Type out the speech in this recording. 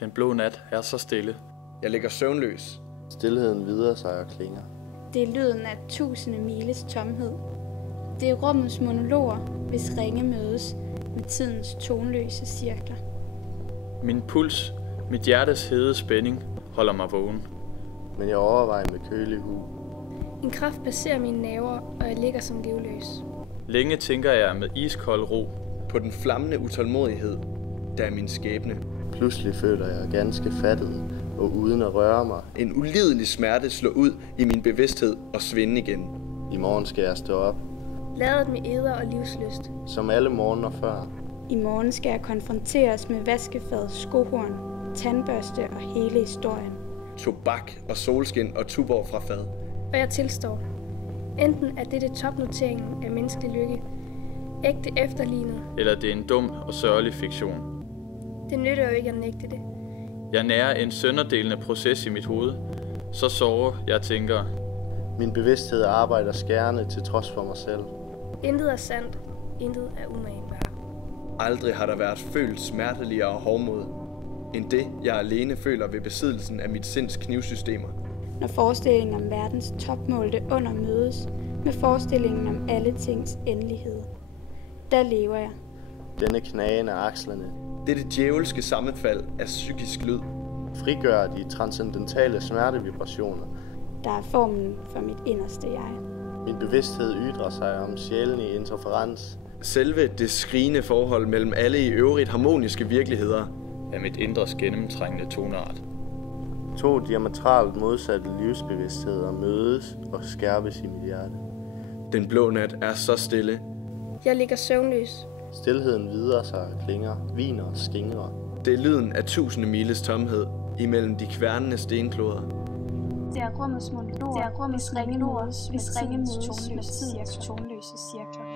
Den blå nat er så stille. Jeg ligger søvnløs. Stilheden videre sig og klinger. Det er lyden af tusinde miles tomhed. Det er rummets monologer, hvis ringe mødes med tidens tonløse cirkler. Min puls, mit hjertes hede spænding, holder mig vågen. Men jeg overvejer med kølig hu. En kraft passerer mine nerver, og jeg ligger som livløs. Længe tænker jeg med iskold ro. På den flammende utålmodighed, der er min skæbne. Pludselig føler jeg ganske fattet, og uden at røre mig. En ulidelig smerte slår ud i min bevidsthed og svinde igen. I morgen skal jeg stå op, Ladet med eder og livslyst. som alle morgener før. I morgen skal jeg konfronteres med vaskefad, skohorn, tandbørste og hele historien. Tobak og solskin og tuborg fra fad. Og jeg tilstår. Enten er dette topnoteringen af menneskelig lykke, ægte efterlignet. Eller det er en dum og sørgelig fiktion. Det nytter jo ikke at nægte det. Jeg nærer en sønderdelende proces i mit hoved. Så sover jeg tænker, Min bevidsthed arbejder skærende til trods for mig selv. Intet er sandt, intet er umagenbart. Aldrig har der været følt smerteligere hovmod, end det, jeg alene føler ved besiddelsen af mit sinds knivsystemer. Når forestillingen om verdens topmålte under mødes med forestillingen om alle tings endelighed. Der lever jeg. Denne knagen af akslerne Dette djævelske sammenfald af psykisk lyd. frigør de transcendentale smertevibrationer. Der er formen for mit inderste jeg. Min bevidsthed ytrer sig om sjælelig interferens. Selve det skrigende forhold mellem alle i øvrigt harmoniske virkeligheder. af mit indres gennemtrængende toneart. To diametralt modsatte livsbevidstheder mødes og skærpes i mit hjerte. Den blå nat er så stille. Jeg ligger søvnløs. Stilheden videre sig og klinger, viner og skingrer. Det er lyden af tusinde miles tomhed imellem de kværnende stenkloder. Det er rummets monologer, hvis ringe mødes med tidens tonløse cirkler.